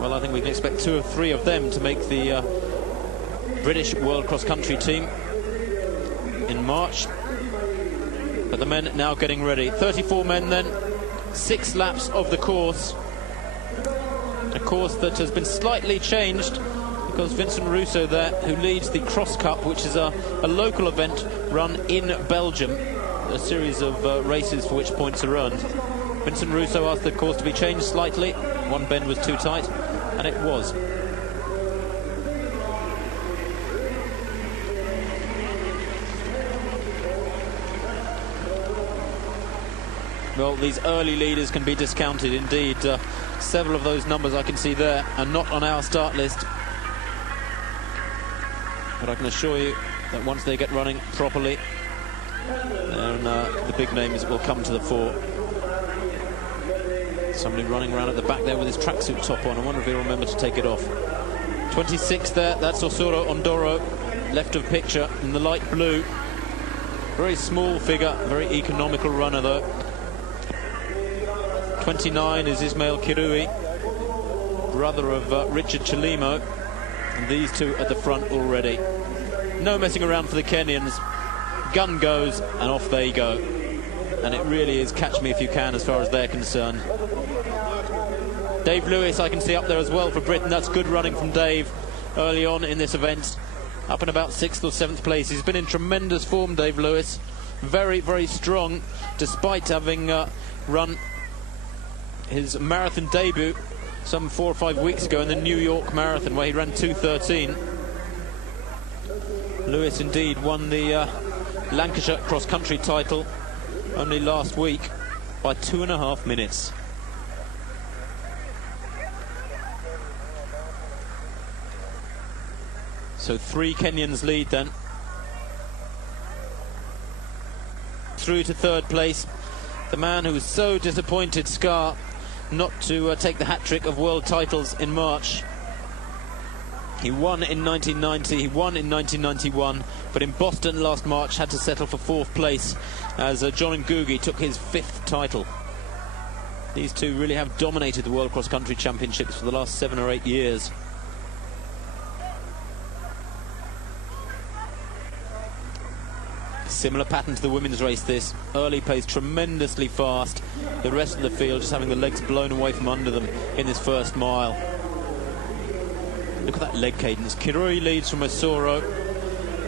Well, I think we can expect 2 or 3 of them to make the British World Cross Country team in March. But the men now getting ready. 34 men then, 6 laps of the course. A course that has been slightly changed because Vincent Russo there, who leads the Cross Cup, which is a local event run in Belgium, a series of races for which points are earned. Vincent Russo asked the course to be changed slightly. One bend was too tight, and it was. Well, these early leaders can be discounted indeed. Several of those numbers I can see there are not on our start list. But I can assure you that once they get running properly, then the big names will come to the fore. Somebody running around at the back there with his tracksuit top on. I wonder if he'll remember to take it off. 26 there, that's Osoro Ondoro, left of picture in the light blue. Very small figure, very economical runner though. 29 is Ismail Kirui, brother of Richard Chelimo, and these two at the front already. No messing around for the Kenyans. Gun goes and off they go, and it really is catch me if you can as far as they're concerned. Dave Lewis I can see up there as well for Britain. That's good running from Dave early on in this event, up in about 6th or 7th place. He's been in tremendous form, Dave Lewis, very, very strong, despite having run his marathon debut some 4 or 5 weeks ago in the New York Marathon, where he ran 2:13. Lewis indeed won the Lancashire cross-country title only last week by 2.5 minutes. So 3 Kenyans lead then. Through to 3rd place, the man who was so disappointed, Skah, not to take the hat-trick of world titles in March. He won in 1990, he won in 1991, but in Boston last March had to settle for 4th place as John Ngugi took his 5th title. These two really have dominated the World Cross Country Championships for the last 7 or 8 years. Similar pattern to the women's race this. Early pace tremendously fast. The rest of the field just having the legs blown away from under them in this first mile. Look at that leg cadence. Kirui leads from Osoro,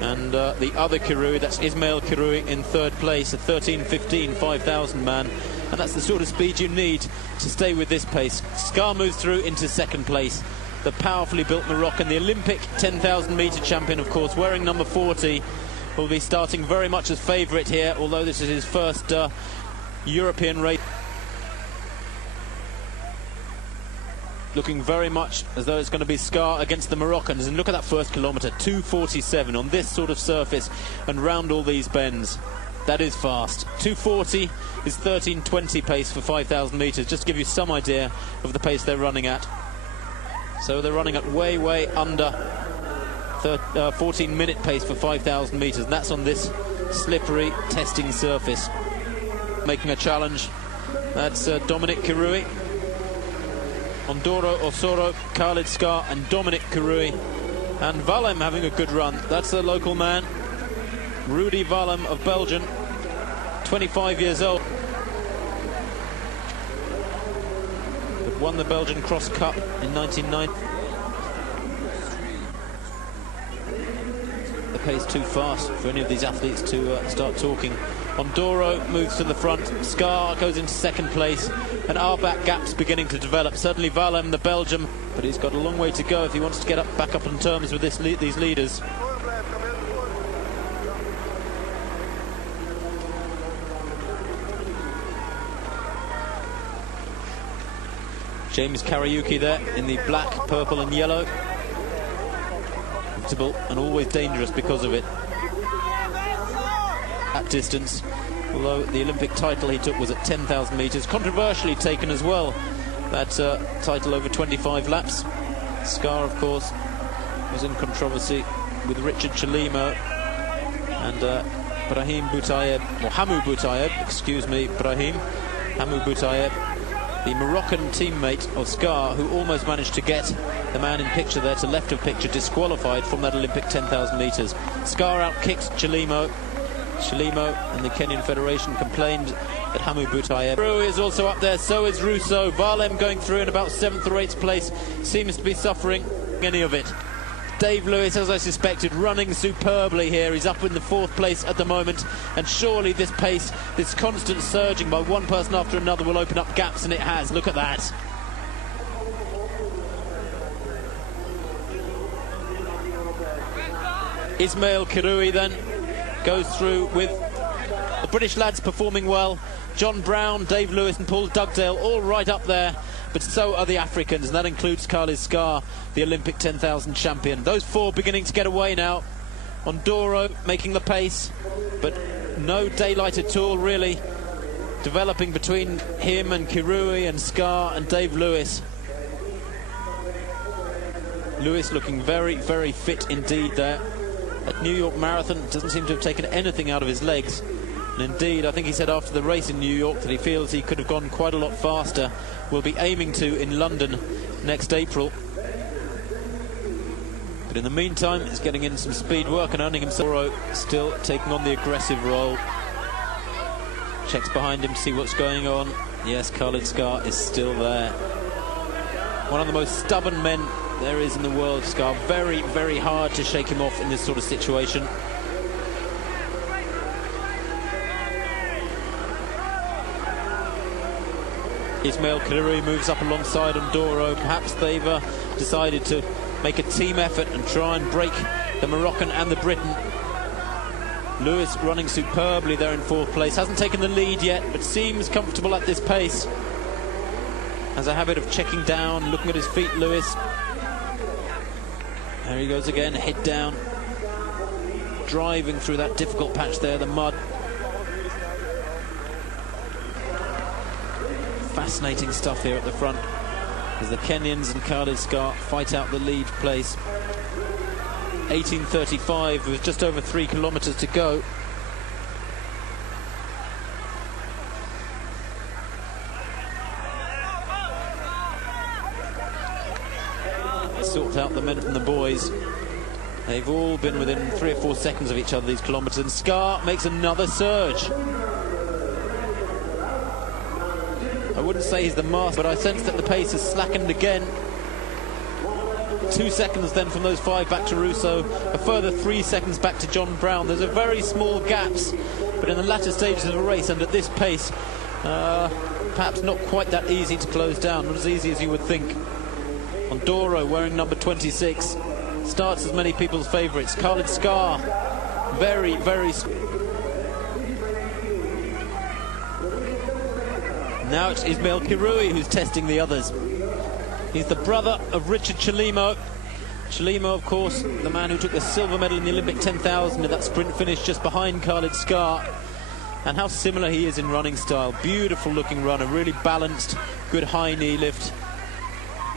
and the other Kirui, that's Ismail Kirui, in 3rd place, a 13:15 5,000 man, and that's the sort of speed you need to stay with this pace. Skah moves through into 2nd place. The powerfully built Moroccan, the Olympic 10,000 metre champion, of course, wearing number 40, will be starting very much as favourite here, although this is his first European race. Looking very much as though it's going to be Skah against the Moroccans. And look at that first kilometre, 2:47 on this sort of surface and round all these bends. That is fast. 2:40 is 13:20 pace for 5,000 metres, just to give you some idea of the pace they're running at. So they're running at way, way under 14-minute pace for 5,000 metres, and that's on this slippery testing surface. Making a challenge, that's Dominic Kirui, Ondoro Osoro, Khalid Skah and Dominic Kirui, and Valem having a good run. That's a local man, Rudy Valem of Belgium, 25 years old, but won the Belgian Cross Cup in 1990. Pace too fast for any of these athletes to start talking. Ondoro moves to the front, Skah goes into 2nd place, and our back gap's beginning to develop. Certainly Valem, the Belgian, but he's got a long way to go if he wants to get back up on terms with these leaders. James Kariuki there in the black, purple and yellow. And always dangerous because of it. At distance, although the Olympic title he took was at 10,000 metres, controversially taken as well, that title over 25 laps. Skah, of course, was in controversy with Richard Chelimo and Brahim Boutayeb, or Hamou Boutayeb, excuse me, Brahim Hamou Boutayeb, the Moroccan teammate of Skah, who almost managed to get the man in picture there to left of picture disqualified from that Olympic 10,000 metres. Skah out-kicked Chelimo. Chelimo and the Kenyan Federation complained that Hamu Butayeb is also up there, so is Russo. Valem going through in about 7th or 8th place, seems to be suffering any of it. Dave Lewis, as I suspected, running superbly here. He's up in the 4th place at the moment, and surely this pace, this constant surging by one person after another will open up gaps, and it has. Look at that. Ismail Kirui then goes through with the British lads performing well. John Brown, Dave Lewis and Paul Dugdale all right up there, but so are the Africans, and that includes Khalid Skah, the Olympic 10,000 champion. Those 4 beginning to get away now. Ondoro making the pace, but no daylight at all really developing between him and Kirui and Skah and Dave Lewis. Lewis looking very, very fit indeed there. At New York Marathon, doesn't seem to have taken anything out of his legs. And indeed, I think he said after the race in New York that he feels he could have gone quite a lot faster. We'll be aiming to in London next April. But in the meantime, he's getting in some speed work and earning himself. Still taking on the aggressive role. Checks behind him, see what's going on. Yes, Khalid Skah is still there. One of the most stubborn men there is in the world, Skah. Very, very hard to shake him off in this sort of situation. Ismail Kirui moves up alongside Ondoro. Perhaps they've decided to make a team effort and try and break the Moroccan and the Briton. Lewis running superbly there in 4th place. Hasn't taken the lead yet, but seems comfortable at this pace. Has a habit of checking down, looking at his feet, Lewis. There he goes again, head down. Driving through that difficult patch there, the mud. Fascinating stuff here at the front as the Kenyans and Khalid Skah fight out the lead place. 18:35 with just over 3 kilometres to go. Sort out the men from the boys. They've all been within 3 or 4 seconds of each other, these kilometres, and Skah makes another surge. I wouldn't say he's the master, but I sense that the pace has slackened again. 2 seconds then from those 5 back to Russo, a further 3 seconds back to John Brown. There's a very small gaps, but in the latter stages of a race and at this pace, perhaps not quite that easy to close down, not as easy as you would think. Ondoro wearing number 26 starts as many people's favourites. Khalid Skah, very, very... Now it's Ismail Kirui who's testing the others. He's the brother of Richard Chelimo. Chelimo, of course, the man who took the silver medal in the Olympic 10,000 in that sprint finish just behind Khalid Skah. And how similar he is in running style. Beautiful looking runner, really balanced, good high knee lift.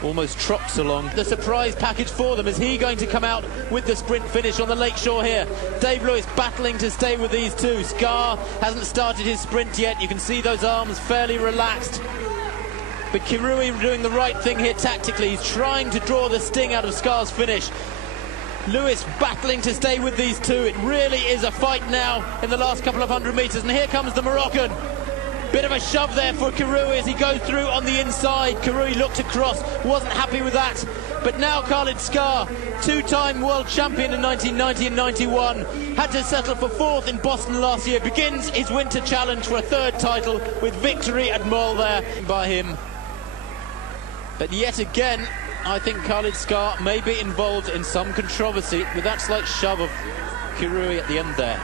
Almost trots along. The surprise package for them. Is he going to come out with the sprint finish on the lakeshore here? Dave Lewis battling to stay with these two. Skah hasn't started his sprint yet. You can see those arms fairly relaxed. But Kirui doing the right thing here tactically. He's trying to draw the sting out of Skah's finish. Lewis battling to stay with these two. It really is a fight now in the last couple of 100 metres. And here comes the Moroccan. Bit of a shove there for Kirui as he goes through on the inside. Kirui looked across, wasn't happy with that. But now Khalid Skah, 2-time world champion in 1990 and 91, had to settle for 4th in Boston last year, begins his winter challenge for a 3rd title with victory at Mol there by him. But yet again, I think Khalid Skah may be involved in some controversy with that slight shove of Kirui at the end there.